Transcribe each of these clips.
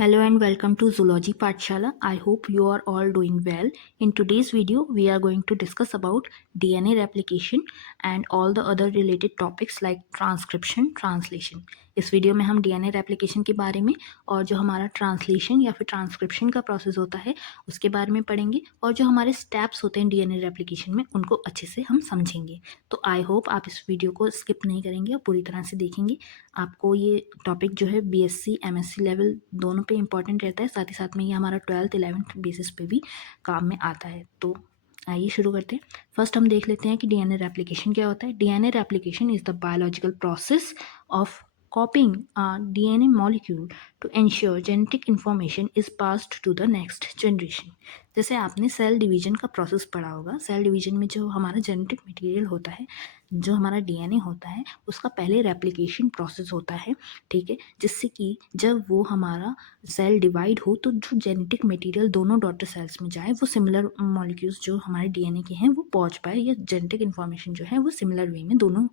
Hello and welcome to Zoology Pathshala. I hope you are all doing well. In today's video, we are going to discuss about DNA replication and all the other related topics like transcription, translation. इस video में हम DNA replication के बारे में और जो हमारा translation या फिर ट्रांसक्रिप्शन का प्रोसेस होता है उसके बारे में पढ़ेंगे और जो हमारे स्टेप्स होते हैं डीएनए रेप्लिकेशन में उनको अच्छे से हम समझेंगे। तो आई होप आप इस वीडियो को स्किप नहीं करेंगे और पूरी तरह से देखेंगे। आपको ये टॉपिक जो है बीएससी एमएससी लेवल दोनों पे इम्पॉर्टेंट रहता है, साथ ही साथ में ये हमारा 12th 11th बेसिस पे भी काम में आता है। तो आइए शुरू करते हैं। फर्स्ट हम देख लेते हैं कि डीएनए रेप्लिकेशन क्या होता है। DNA replication is the biological process of copying a DNA molecule to ensure genetic information is passed to the next generation। जैसे आपने सेल डिवीजन का प्रोसेस पढ़ा होगा, सेल डिवीजन में जो हमारा जेनेटिक मटेरियल होता है, जो हमारा डीएनए होता है, उसका पहले रेप्लिकेशन प्रोसेस होता है, ठीक है, जिससे कि जब वो हमारा सेल डिवाइड हो तो जो जेनेटिक मटेरियल दोनों डॉटर सेल्स में जाए वो सिमिलर मॉलिक्यूल्स जो हमारे डीएनए के हैं वो पहुंच पाए, या जेनेटिक इन्फॉर्मेशन जो है वो सिमिलर वे में दोनों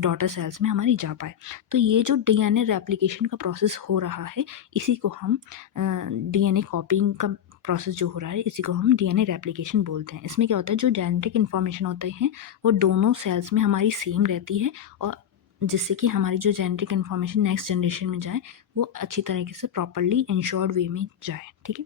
डॉटर सेल्स में हमारी जा पाए। तो ये जो डीएनए रेप्लिकेशन का प्रोसेस हो रहा है इसी को हम डीएनए कॉपिंग का प्रोसेस जो हो रहा है इसी को हम डीएनए रेप्लिकेशन बोलते हैं। इसमें क्या होता है, जो जेनेटिक इन्फॉर्मेशन होते हैं वो दोनों सेल्स में हमारी सेम रहती है और जिससे कि हमारी जो जेनेटिक इन्फॉर्मेशन नेक्स्ट जनरेशन में जाए वो अच्छी तरीके से प्रॉपरली इंश्योर्ड वे में जाए, ठीक है।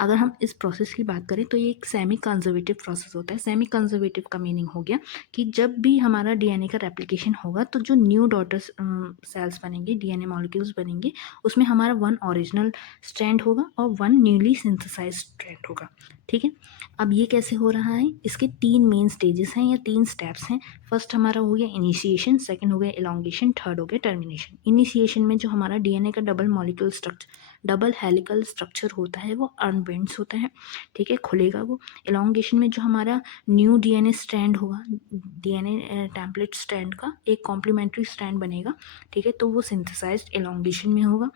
अगर हम इस प्रोसेस की बात करें तो ये एक सेमी कंजर्वेटिव प्रोसेस होता है। सेमी कंजर्वेटिव का मीनिंग हो गया कि जब भी हमारा डीएनए का रेप्लिकेशन होगा तो जो न्यू डॉटर सेल्स बनेंगे, डीएनए मॉलिक्यूल्स बनेंगे, उसमें हमारा वन ओरिजिनल स्ट्रैंड होगा और वन न्यूली सिंथेसाइज स्ट्रैंड होगा, ठीक है। अब ये कैसे हो रहा है, इसके 3 मेन स्टेजेस हैं या 3 स्टेप्स हैं। फर्स्ट हमारा हो गया इनिशिएशन, सेकंड हो गया एलोंगेशन, थर्ड हो गया टर्मिनेशन। इनिशिएशन में जो हमारा डीएनए का double molecule structure, double helical structure होता है वो अनबेंड्स होता है, ठीक है, खुलेगा वो। एलोंगेशन में जो हमारा न्यू डीएनए स्ट्रैंड होगा, डीएनए टेम्पलेट स्ट्रैंड का एक कॉम्प्लीमेंट्री स्ट्रैंड बनेगा, ठीक है, तो वो सिंथेसाइज्ड एलोंगेशन में होगा।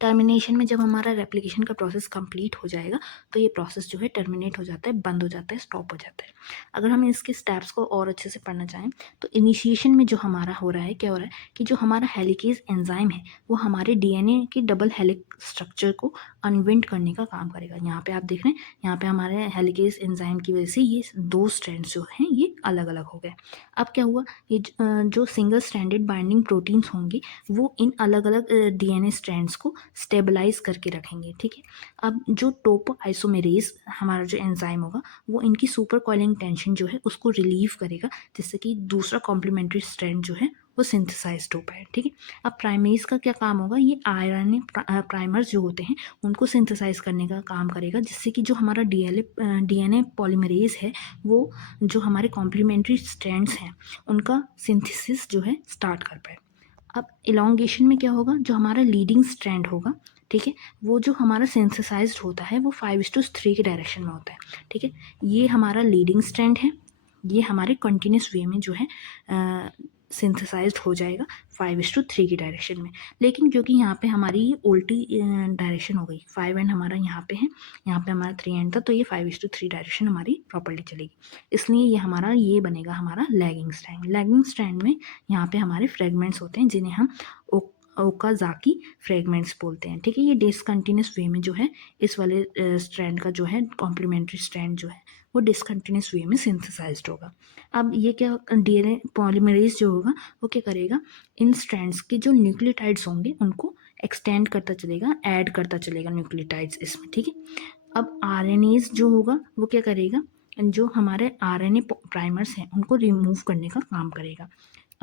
टर्मिनेशन में जब हमारा रेप्लिकेशन का प्रोसेस कंप्लीट हो जाएगा तो ये प्रोसेस जो है टर्मिनेट हो जाता है, बंद हो जाता है, स्टॉप हो जाता है। अगर हम इसके स्टेप्स को और अच्छे से पढ़ना चाहें तो इनिशिएशन में जो हमारा हो रहा है, क्या हो रहा है कि जो हमारा हेलिकेज एंजाइम है वो हमारे डीएनए के डबल हेलिक स्ट्रक्चर को अनविंड करने का काम करेगा। यहाँ पे आप देख रहे हैं, यहाँ पे हमारे हेलिकेज एंजाइम की वजह से ये 2 स्ट्रैंड्स जो हैं ये अलग अलग हो गए। अब क्या हुआ, ये जो सिंगल स्ट्रैंडेड बाइंडिंग प्रोटीन्स होंगे वो इन अलग अलग डीएनए स्ट्रैंड्स को स्टेबलाइज करके रखेंगे, ठीक है। अब जो टोपो आइसोमेरेज हमारा जो एंजाइम होगा वो इनकी सुपर कॉइलिंग टेंशन जो है उसको रिलीव करेगा, जिससे कि दूसरा कॉम्प्लीमेंट्री स्ट्रैंड जो है वो सिंथेसाइज्ड हो पाए, ठीक है। अब प्राइमेज का क्या काम होगा, ये आरएनए प्राइमर्स जो होते हैं उनको सिंथेसाइज करने का काम करेगा, जिससे कि जो हमारा डीएनए पॉलीमरेज है वो जो हमारे कॉम्प्लीमेंट्री स्ट्रैंड्स हैं उनका सिंथेसिस जो है स्टार्ट कर पाए। अब इलोंगेशन में क्या होगा, जो हमारा लीडिंग स्ट्रैंड होगा, ठीक है, वो जो हमारा सिंथेसाइज्ड होता है वो 5:3 के डायरेक्शन में होता है, ठीक है। ये हमारा लीडिंग स्ट्रैंड है, ये हमारे कंटिन्यूस वे में जो है सिंथेसाइज्ड हो जाएगा 5:3 की डायरेक्शन में। लेकिन क्योंकि यहाँ पे हमारी ये उल्टी डायरेक्शन हो गई, 5 एंड हमारा यहाँ पे है, यहाँ पे हमारा 3 एंड था, तो ये 5:3 डायरेक्शन हमारी प्रॉपर्ली चलेगी, इसलिए ये हमारा ये बनेगा हमारा लैगिंग स्ट्रैंड। लैगिंग स्ट्रैंड में यहाँ पे हमारे फ्रेगमेंट्स होते हैं जिन्हें हम ओकाजाकी फ्रेगमेंट्स बोलते हैं, ठीक है। ये डिसकंटिन्यूस वे में जो है इस वाले स्ट्रैंड का जो है कॉम्प्लीमेंट्री स्ट्रैंड जो है वो डिसकंटिन्यूस वे में सिंथेसाइज्ड होगा। अब ये क्या, डीएनए पॉलीमरेज जो होगा वो क्या करेगा, इन स्ट्रैंड्स के जो न्यूक्लियोटाइड्स होंगे उनको एक्सटेंड करता चलेगा, ऐड करता चलेगा न्यूक्लियोटाइड्स इसमें, ठीक है। अब आरएनएज जो होगा वो क्या करेगा, जो हमारे आरएनए प्राइमर्स हैं उनको रिमूव करने का काम करेगा।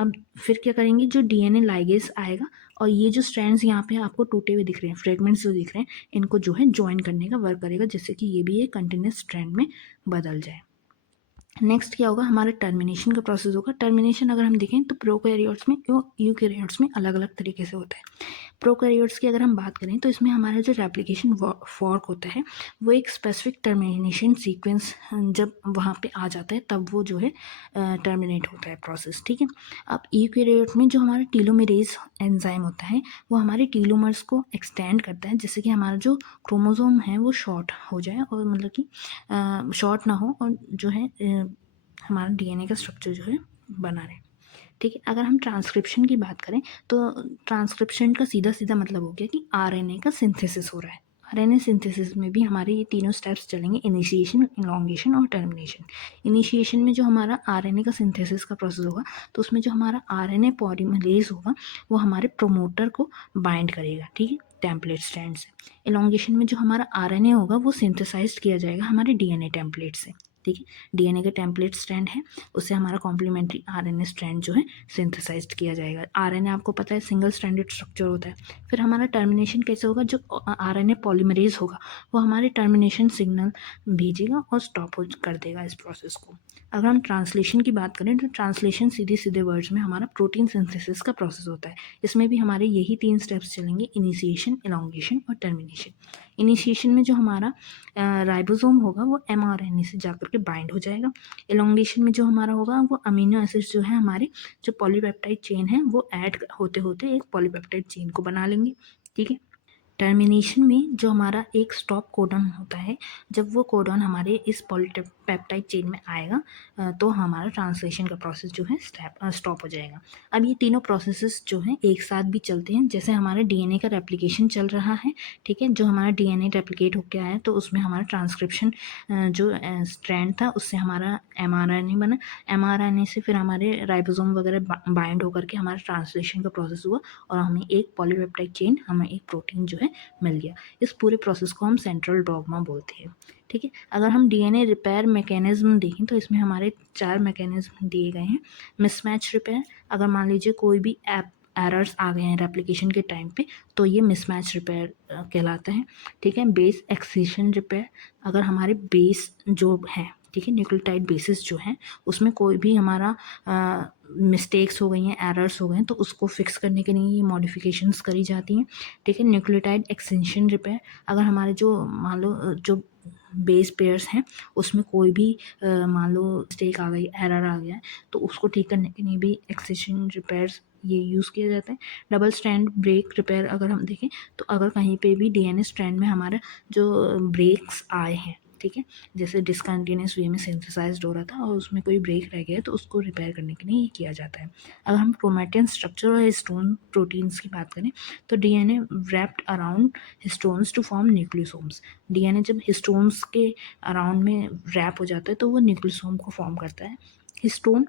अब फिर क्या करेंगे, जो डीएनए लाइगेज आएगा और ये जो स्ट्रैंड्स यहाँ पे आपको टूटे हुए दिख रहे हैं, फ्रेगमेंट्स जो दिख रहे हैं, इनको जो है ज्वाइन करने का वर्क करेगा, जिससे कि ये भी एक कंटिन्यूस स्ट्रैंड में बदल जाए। नेक्स्ट क्या होगा, हमारा टर्मिनेशन का प्रोसेस होगा। टर्मिनेशन अगर हम देखें तो प्रोकैरियोट्स में यूकैरियोट्स में अलग अलग तरीके से होता है। प्रोकैरियोट्स की अगर हम बात करें तो इसमें हमारा जो रेप्लिकेशन फॉर्क होता है वो एक स्पेसिफिक टर्मिनेशन सीक्वेंस जब वहाँ पे आ जाता है तब वो जो है टर्मिनेट होता है प्रोसेस, ठीक है। अब यूकैरियोट में जो हमारा टीलोमेरेज एंजाइम होता है वो हमारे टीलोमर्स को एक्सटेंड करता है, जिससे कि हमारा जो क्रोमोसोम है वो शॉर्ट हो जाए, और मतलब कि शॉर्ट ना हो और जो है हमारा डीएनए का स्ट्रक्चर जो है बना रहे, ठीक है। अगर हम ट्रांसक्रिप्शन की बात करें तो ट्रांसक्रिप्शन का सीधा सीधा मतलब हो गया कि आरएनए का सिंथेसिस हो रहा है। आरएनए सिंथेसिस में भी हमारे ये तीनों स्टेप्स चलेंगे, इनिशिएशन, इलॉन्गेशन और टर्मिनेशन। इनिशिएशन में जो हमारा आरएनए का सिंथेसिस का प्रोसेस होगा तो उसमें जो हमारा आरएनए पॉलीमरेज होगा वो हमारे प्रोमोटर को बाइंड करेगा, ठीक है, टेम्पलेट स्ट्रैंड से। इलॉन्गेशन में जो हमारा आरएनए होगा वो सिंथेसाइज किया जाएगा हमारे डीएनए टेम्पलेट से, ठीक है। डीएनए का टेम्पलेट स्ट्रैंड है, उससे हमारा कॉम्प्लीमेंट्री आरएनए स्ट्रैंड जो है सिंथेसाइज्ड किया जाएगा। आरएनए आपको पता है सिंगल स्ट्रैंडेड स्ट्रक्चर होता है। फिर हमारा टर्मिनेशन कैसे होगा, जो आरएनए पॉलीमरेज होगा वो हमारे टर्मिनेशन सिग्नल भेजेगा और स्टॉप कर देगा इस प्रोसेस को। अगर हम ट्रांसलेशन की बात करें तो ट्रांसलेशन सीधे सीधे वर्ड्स में हमारा प्रोटीन सिंथेसिस का प्रोसेस होता है। इसमें भी हमारे यही 3 स्टेप्स चलेंगे, इनिशिएशन, इलॉन्गेशन और टर्मिनेशन। इनिशिएशन में जो हमारा राइबोसोम होगा वो एमआरएनए से जाकर के बाइंड हो जाएगा। इलॉन्गेशन में जो हमारा होगा वो अमीनो एसिड्स जो है हमारे जो पॉलीपेप्टाइड चेन है वो ऐड होते होते एक पॉलीपेप्टाइड चेन को बना लेंगे, ठीक है। टर्मिनेशन में जो हमारा एक स्टॉप कोडन होता है, जब वो कोडन हमारे इस पॉलीपेप्टाइड चेन में आएगा तो हमारा ट्रांसलेशन का प्रोसेस जो है स्टॉप हो जाएगा। अब ये तीनों प्रोसेसेस जो हैं एक साथ भी चलते हैं। जैसे हमारे डीएनए का रेप्लिकेशन चल रहा है, ठीक है, जो हमारा डीएनए रेप्लिकेट होकर आया तो उसमें हमारा ट्रांसक्रिप्शन जो स्ट्रैंड था उससे हमारा एमआरएनए बना। एमआरएनए से फिर हमारे राइबोसोम वगैरह बाइंड होकर के हमारा ट्रांसलेशन का प्रोसेस हुआ और हमें एक पॉलीपेप्टाइड चेन, हमें एक प्रोटीन जो है मिल गया। इस पूरे प्रोसेस को हम सेंट्रल डॉगमा बोलते हैं, ठीक है। अगर हम डीएनए रिपेयर मैकेनिज्म देखें तो इसमें हमारे 4 मैकेनिज्म दिए गए हैं। मिसमैच रिपेयर, अगर मान लीजिए कोई भी एरर्स आ गए हैं रेप्लिकेशन के टाइम पे तो ये मिसमैच रिपेयर कहलाता है, ठीक है। बेस एक्ससिशन रिपेयर, अगर हमारे बेस जो है, ठीक है, न्यूक्लियोटाइड बेसिस जो हैं उसमें कोई भी हमारा मिस्टेक्स हो गई हैं, एरर्स हो गए हैं तो उसको फिक्स करने के लिए ये मॉडिफिकेशंस करी जाती हैं, ठीक है। न्यूक्लियोटाइड एक्सटेंशन रिपेयर, अगर हमारे जो मान लो जो बेस पेयर्स हैं उसमें कोई भी मान लो मिस्टेक आ गई, एरर आ गया है तो उसको ठीक करने के लिए भी एक्सटेंशन रिपेयर्स ये यूज़ किया जाता है। डबल स्ट्रैंड ब्रेक रिपेयर अगर हम देखें तो अगर कहीं पे भी डीएनए स्ट्रैंड में हमारा जो ब्रेक्स आए हैं, ठीक है, जैसे डिसकंटिन्यूस वे में सिंथेसाइज्ड हो रहा था और उसमें कोई ब्रेक रह गया तो उसको रिपेयर करने के लिए ये किया जाता है। अगर हम क्रोमैटिन स्ट्रक्चर और हिस्टोन प्रोटीन्स की बात करें तो DNA wrapped around histones to form nucleosomes. DNA जब हिस्टोन्स के अराउंड में रैप हो जाता है तो वो न्यूक्लियोसोम को फॉर्म करता है। Histone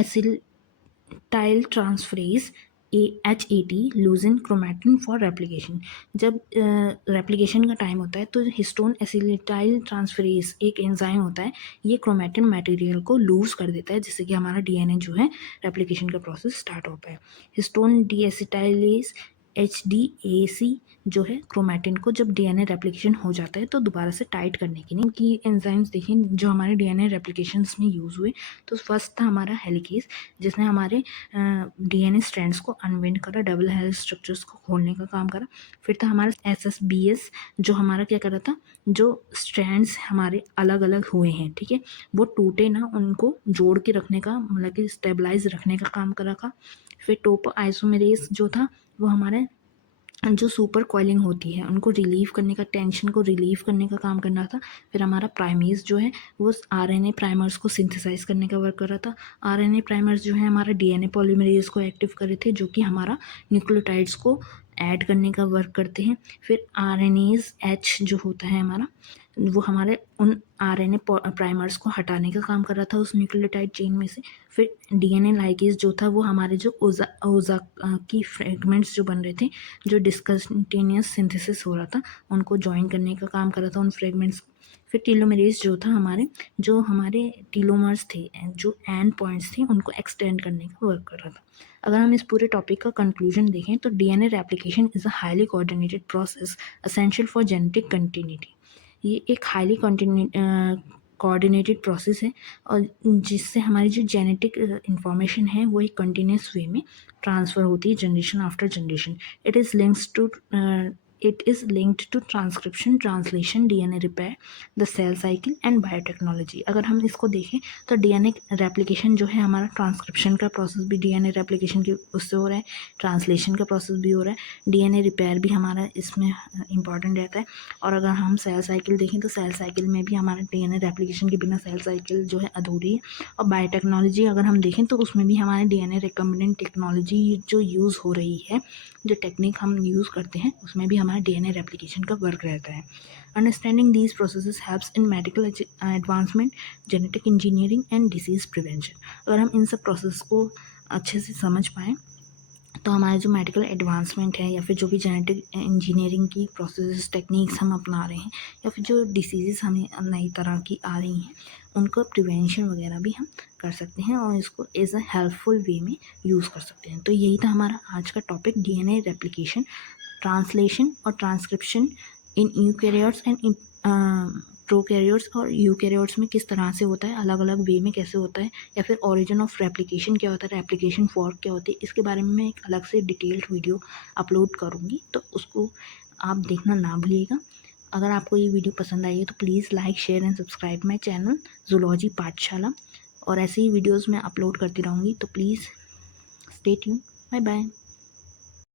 acetyl transferase AHAT loosen chromatin for replication. जब रेप्लिकेशन का टाइम होता है तो हिस्टोन एसिटाइल ट्रांसफरेज एक एंजाइम होता है, ये क्रोमैटिन मटेरियल को लूज कर देता है जिससे कि हमारा डीएनए जो है रेप्लिकेशन का प्रोसेस स्टार्ट हो पाए। हिस्टोन डीएसिटाइलेज HDAC जो है क्रोमैटिन को जब डीएनए रेप्लिकेशन हो जाता है तो दोबारा से टाइट करने के लिए कि एंजाइम्स देखें जो हमारे डीएनए रेप्लिकेशंस में यूज़ हुए। तो फर्स्ट था हमारा हेलिकेज जिसने हमारे डीएनए स्ट्रैंड्स को अनविंड करा, डबल हेलिक्स स्ट्रक्चर्स को खोलने का काम करा। फिर था हमारा SSBS जो हमारा क्या कर रहा था, जो स्ट्रैंड्स हमारे अलग अलग हुए हैं, ठीक है, वो टूटे ना, उनको जोड़ के रखने का मतलब कि स्टेबलाइज रखने का काम कर रखा। फिर टोपो आइसोमेरेज जो था वो हमारे जो सुपर कॉइलिंग होती है उनको रिलीव करने का, टेंशन को रिलीव करने का काम करना था। फिर हमारा प्राइमेज जो है वो आरएनए प्राइमर्स को सिंथेसाइज करने का वर्क कर रहा था। आरएनए प्राइमर्स जो है हमारा डीएनए पॉलीमरेज को एक्टिव कर रहे थे जो कि हमारा न्यूक्लियोटाइड्स को ऐड करने का वर्क करते हैं। फिर आरएनएज एच जो होता है हमारा वो हमारे उन आरएनए प्राइमर्स को हटाने का काम कर रहा था उस न्यूक्लियोटाइड चेन में से। फिर डीएनए लाइगेज जो था वो हमारे जो ओजा की फ्रेगमेंट्स जो बन रहे थे, जो डिसकंटिन्यूअस सिंथेसिस हो रहा था, उनको ज्वाइन करने का काम कर रहा था उन फ्रेगमेंट्स को। फिर टीलोमेरेज जो था जो हमारे टीलोमर्स थे, जो एंड पॉइंट्स थे, उनको एक्सटेंड करने का वर्क कर रहा था। अगर हम इस पूरे टॉपिक का कंक्लूजन देखें तो DNA replication is a highly coordinated process essential for genetic continuity. ये एक हाईली कोऑर्डिनेटेड प्रोसेस है और जिससे हमारी जो जेनेटिक इंफॉर्मेशन है वो एक कंटिन्यूस वे में ट्रांसफ़र होती है generation after generation. It is links to it is linked to transcription, translation, DNA repair, the cell cycle and biotechnology। अगर हम इसको देखें तो DNA रेप्लिकेशन जो है हमारा, ट्रांसक्रिप्शन का प्रोसेस भी DNA रेप्लिकेशन की उससे हो रहा है, ट्रांसलेशन का प्रोसेस भी हो रहा है, DNA रिपेयर भी हमारा इसमें इंपॉर्टेंट रहता है। और अगर हम सेल साइकिल देखें तो सेल साइकिल में भी हमारा DNA रेप्लिकेशन के बिना सेल साइकिल जो है अधूरी है। और बायोटेक्नोलॉजी अगर हम देखें तो उसमें भी हमारे DNA रिकम्बिनेंट टेक्नोलॉजी जो यूज़ हो रही है, जो टेक्निक हम यूज़ करते हैं, उसमें भी हमारा DNA रेप्लिकेशन का वर्क रहता है। Understanding these processes helps in medical advancement, genetic engineering and disease prevention. अगर हम इन सब प्रोसेस को अच्छे से समझ पाएँ तो हमारे जो मेडिकल एडवांसमेंट है या फिर जो भी जेनेटिक इंजीनियरिंग की प्रोसेस टेक्निक्स हम अपना रहे हैं या फिर जो डिसीज़ हमें नई तरह की आ रही हैं, उनका प्रिवेंशन वगैरह भी हम कर सकते हैं और इसको एज अ हेल्पफुल वे में यूज़ कर सकते हैं। तो यही था हमारा आज का टॉपिक, DNA रेप्लिकेशन, ट्रांसलेशन और transcription in eukaryotes and prokaryotes और यूकैरियोट्स में किस तरह से होता है, अलग अलग वे में कैसे होता है, या फिर ओरिजिन ऑफ रेप्लिकेशन क्या होता है, रेप्लिकेशन फॉर्क क्या होती है, इसके बारे में मैं एक अलग से डिटेल्ड वीडियो अपलोड करूँगी, तो उसको आप देखना ना भूलिएगा। अगर आपको ये वीडियो पसंद आई है तो please like, share and subscribe my channel zoology पाठशाला, और ऐसे ही वीडियोज़ मैं अपलोड करती रहूँगी, तो please stay tune. Bye bye.